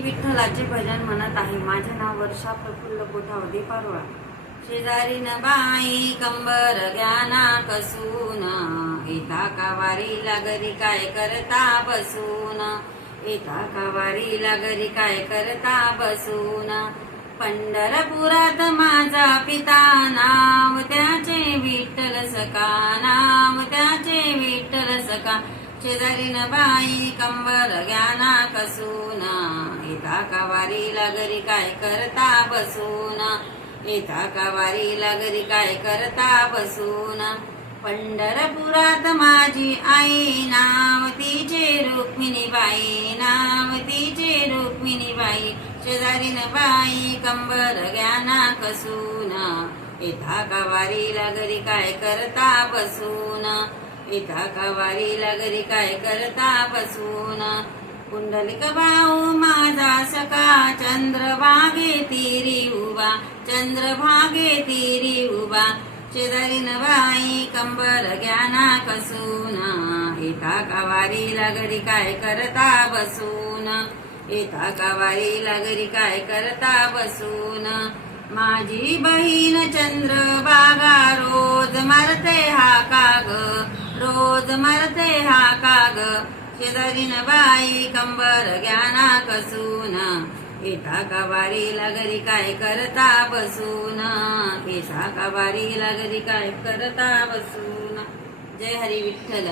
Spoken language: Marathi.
विठ्ठलाचे भजन म्हणत आहे. माझे नाव वर्षा प्रफुल्ल कोठावदे पारोळा. शेजारी न बाई कंबर ज्ञाना कसून, येता का वारीला घरी काय करता बसून, येता का वारीला घरी काय करता बसून. पंढरपुरात माझा पिता नाव त्याचे विठ्ठल सका, नाव त्याचे विठ्ठल सका. शेजारी न बाई कंबर ज्ञाना कसून, येता का वारीला घरी काय करता बसून, येता का वारीला घरी काय करता बसून. पंढरपुरात माझी आई नाव तिचे रुक्मिणी बाई, नाव तिचे रुक्मिणी बाई. शेजारी न बाई कंबर ज्ञाना कसून, येता का वारीला घरी काय करता बसून, येता का वारीला घरी काय करता बसून. पुंडलिक भाऊ माझा सखा चंद्रभागे तीरी उभा, चंद्रभागे तीरी उभा. शेजारी न बाई कंबर ज्ञाना कसून, येता का वारीला घरी काय करता बसून, येता का वारीला घरी काय करता बसून. माझी बहीण चंद्रभागा रोज मरते हा काग, रोज मरते हा काग. शेजारी न बाई कंबर ज्ञाना कसून, येता का वारीला घरी काय करता बसून, येता का वारीला घरी काय करता बसून. जय हरी विठ्ठल.